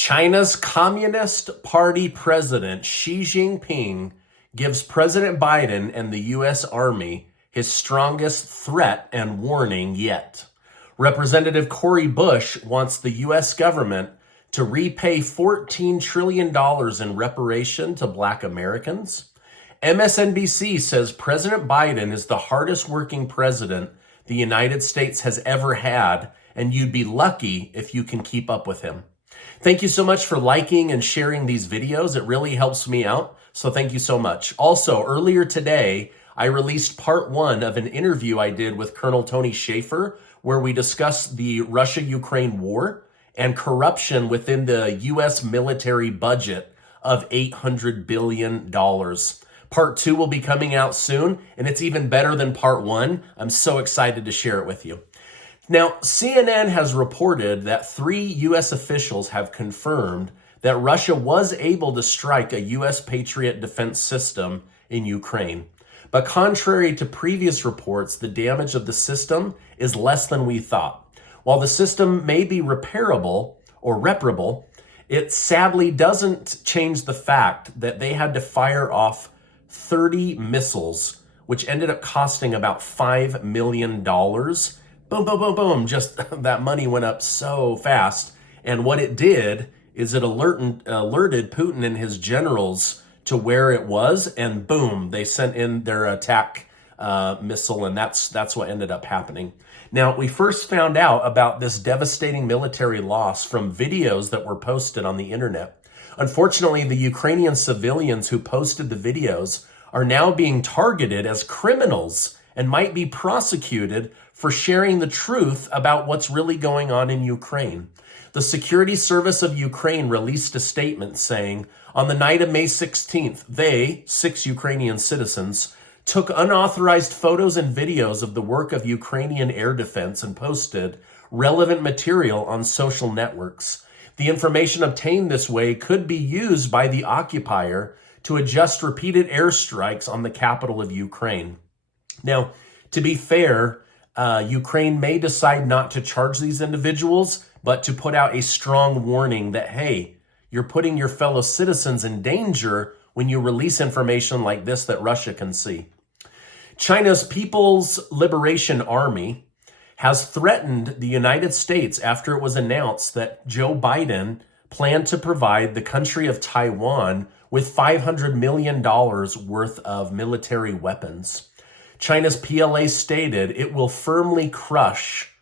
China's Communist Party president Xi Jinping gives President Biden and the U.S. Army his strongest threat and warning yet. Representative Cory Bush wants the U.S. government to repay $14 trillion in reparation to Black Americans. MSNBC says President Biden is the hardest working president the United States has ever had, and you'd be lucky if you can keep up with him. Thank you so much for liking and sharing these videos. It really helps me out, so thank you so much. Also, earlier today, I released part 1 of an interview I did with Colonel Tony Shaffer, where we discussed the Russia-Ukraine war and corruption within the U.S. military budget of $800 billion. Part 2 will be coming out soon, and it's even better than part 1. I'm so excited to share it with you. Now, CNN has reported that 3 U.S. officials have confirmed that Russia was able to strike a U.S. Patriot defense system in Ukraine. But contrary to previous reports, the damage of the system is less than we thought. While the system may be repairable or reparable, it sadly doesn't change the fact that they had to fire off 30 missiles, which ended up costing about $5 million. Boom, boom, boom, boom. Just that money went up so fast. And what it did is it alerted Putin and his generals to where it was, and boom, they sent in their attack missile, and that's what ended up happening. Now, we first found out about this devastating military loss from videos that were posted on the internet. Unfortunately, the Ukrainian civilians who posted the videos are now being targeted as criminals and might be prosecuted for sharing the truth about what's really going on in Ukraine. The Security Service of Ukraine released a statement saying, on the night of May 16th, they, 6 Ukrainian citizens, took unauthorized photos and videos of the work of Ukrainian air defense and posted relevant material on social networks. The information obtained this way could be used by the occupier to adjust repeated airstrikes on the capital of Ukraine. Now, to be fair, Ukraine may decide not to charge these individuals, but to put out a strong warning that, hey, you're putting your fellow citizens in danger when you release information like this that Russia can see. China's People's Liberation Army has threatened the United States after it was announced that Joe Biden planned to provide the country of Taiwan with $500 million worth of military weapons. China's PLA stated it will firmly crush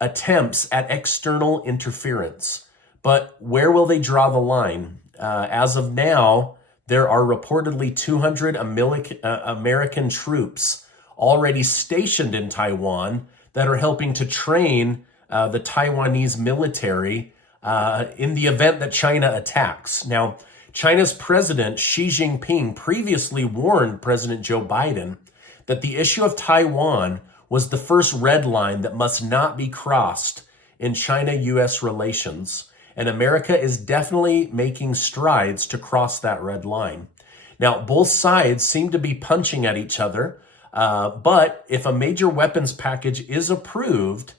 attempts at external interference. But where will they draw the line? As of now, there are reportedly 200 American troops already stationed in Taiwan that are helping to train the Taiwanese military in the event that China attacks. Now, China's President Xi Jinping previously warned President Joe Biden that the issue of Taiwan was the first red line that must not be crossed in China-U.S. relations. And America is definitely making strides to cross that red line. Now, both sides seem to be punching at each other, but if a major weapons package is approved,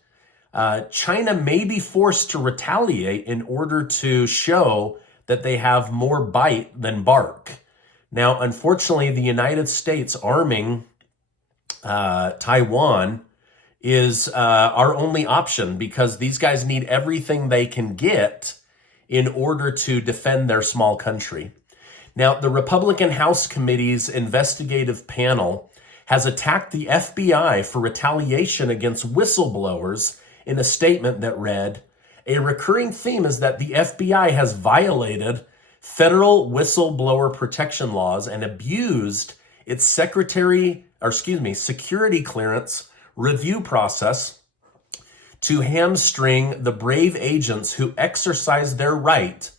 China may be forced to retaliate in order to show that they have more bite than bark. Now, unfortunately, the United States arming Taiwan is our only option because these guys need everything they can get in order to defend their small country. Now, the Republican House Committee's investigative panel has attacked the FBI for retaliation against whistleblowers in a statement that read, a recurring theme is that the FBI has violated federal whistleblower protection laws and abused its security clearance review process to hamstring the brave agents who exercise their right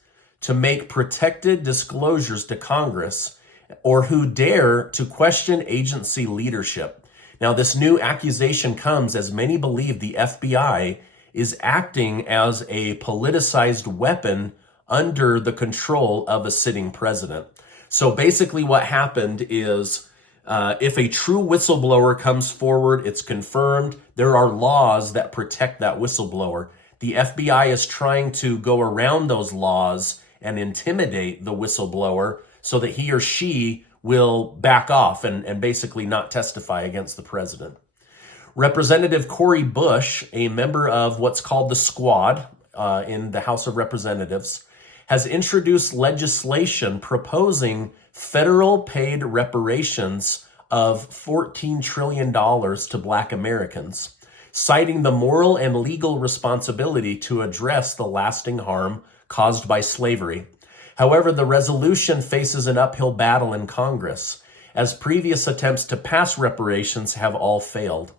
to make protected disclosures to Congress or who dare to question agency leadership. Now, this new accusation comes as many believe the FBI is acting as a politicized weapon under the control of a sitting president. So basically what happened is if a true whistleblower comes forward, it's confirmed. There are laws that protect that whistleblower. The FBI is trying to go around those laws and intimidate the whistleblower so that he or she will back off and basically not testify against the president. Representative Cory Bush, a member of what's called the Squad in the House of Representatives, has introduced legislation proposing federal paid reparations of $14 trillion to Black Americans, citing the moral and legal responsibility to address the lasting harm caused by slavery. However, the resolution faces an uphill battle in Congress, as previous attempts to pass reparations have all failed.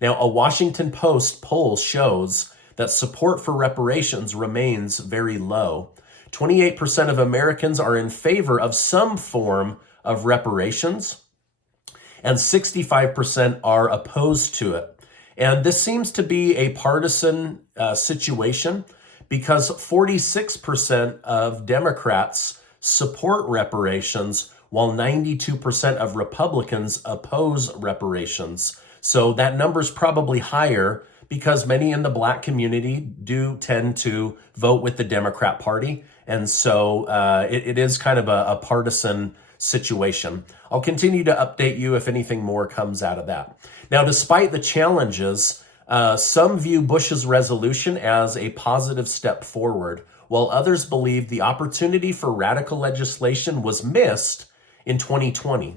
Now, a Washington Post poll shows that support for reparations remains very low. 28% of Americans are in favor of some form of reparations, and 65% are opposed to it. And this seems to be a partisan situation because 46% of Democrats support reparations, while 92% of Republicans oppose reparations. So that number's probably higher because many in the Black community do tend to vote with the Democrat Party. And so it is kind of a partisan situation. I'll continue to update you if anything more comes out of that. Now, despite the challenges, some view Bush's resolution as a positive step forward, while others believe the opportunity for radical legislation was missed in 2020.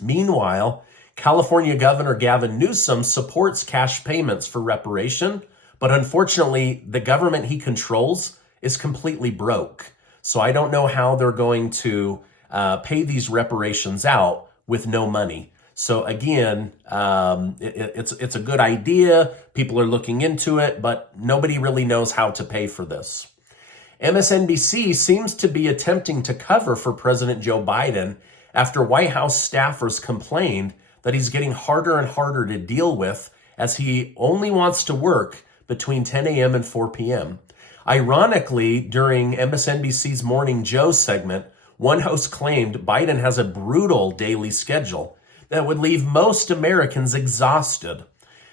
Meanwhile, California Governor Gavin Newsom supports cash payments for reparation, but unfortunately, the government he controls is completely broke. So I don't know how they're going to pay these reparations out with no money. So again, it's a good idea. People are looking into it, but nobody really knows how to pay for this. MSNBC seems to be attempting to cover for President Joe Biden after White House staffers complained that he's getting harder and harder to deal with as he only wants to work between 10 a.m. and 4 p.m. Ironically, during MSNBC's Morning Joe segment, one host claimed Biden has a brutal daily schedule that would leave most Americans exhausted.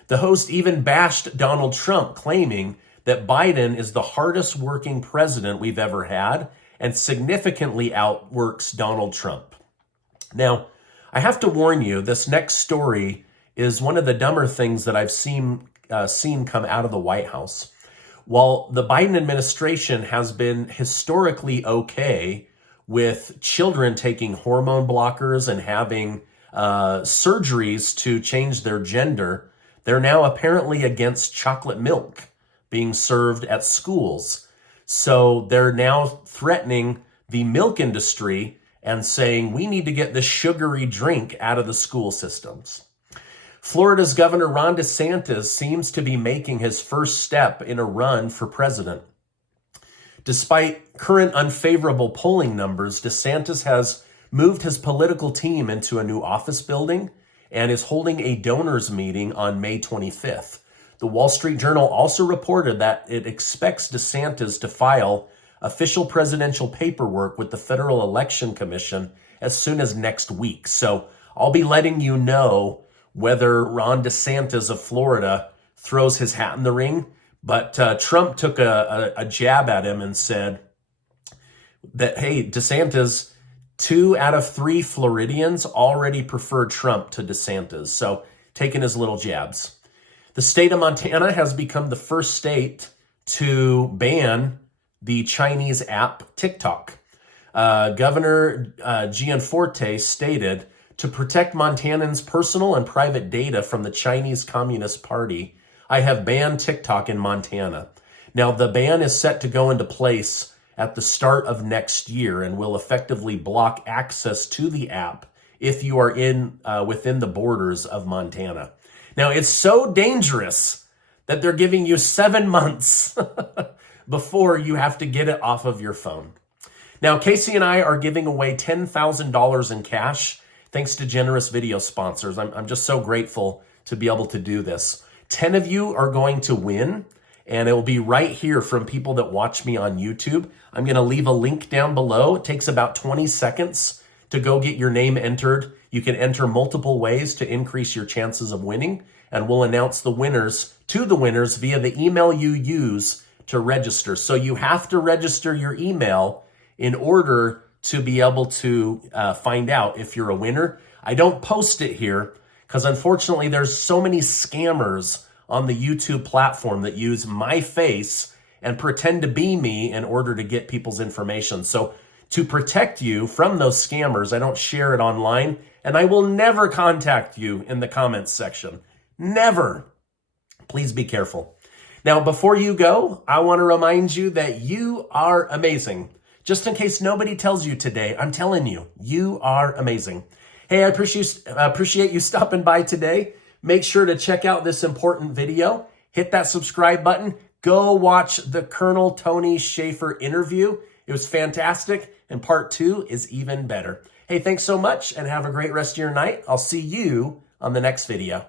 The host even bashed Donald Trump, claiming that Biden is the hardest working president we've ever had and significantly outworks Donald Trump. Now, I have to warn you, this next story is one of the dumber things that I've seen come out of the White House. While the Biden administration has been historically okay with children taking hormone blockers and having surgeries to change their gender, they're now apparently against chocolate milk being served at schools. So they're now threatening the milk industry and saying we need to get this sugary drink out of the school systems. Florida's Governor Ron DeSantis seems to be making his first step in a run for president. Despite current unfavorable polling numbers, DeSantis has moved his political team into a new office building and is holding a donors meeting on May 25th. The Wall Street Journal also reported that it expects DeSantis to file official presidential paperwork with the Federal Election Commission as soon as next week. So I'll be letting you know whether Ron DeSantis of Florida throws his hat in the ring. But Trump took a jab at him and said that, hey, DeSantis, 2 out of 3 Floridians already prefer Trump to DeSantis. So taking his little jabs. The state of Montana has become the first state to ban the Chinese app TikTok. Governor Gianforte stated, to protect Montanans' personal and private data from the Chinese Communist Party, I have banned TikTok in Montana. Now, the ban is set to go into place at the start of next year and will effectively block access to the app if you are within the borders of Montana. Now, it's so dangerous that they're giving you 7 months before you have to get it off of your phone. Now, Casey and I are giving away $10,000 in cash thanks to generous video sponsors. I'm just so grateful to be able to do this. 10 of you are going to win, and it will be right here from people that watch me on YouTube. I'm going to leave a link down below. It takes about 20 seconds to go get your name entered. You can enter multiple ways to increase your chances of winning. and we'll announce the winners via the email you use to register. So you have to register your email in order to be able to find out if you're a winner. I don't post it here because unfortunately there's so many scammers on the YouTube platform that use my face and pretend to be me in order to get people's information. So to protect you from those scammers, I don't share it online, and I will never contact you in the comments section. Never. Please be careful. Now, before you go, I want to remind you that you are amazing. Just in case nobody tells you today, I'm telling you, you are amazing. Hey, I appreciate you stopping by today. Make sure to check out this important video. Hit that subscribe button. Go watch the Colonel Tony Shaffer interview. It was fantastic, and part 2 is even better. Hey, thanks so much, and have a great rest of your night. I'll see you on the next video.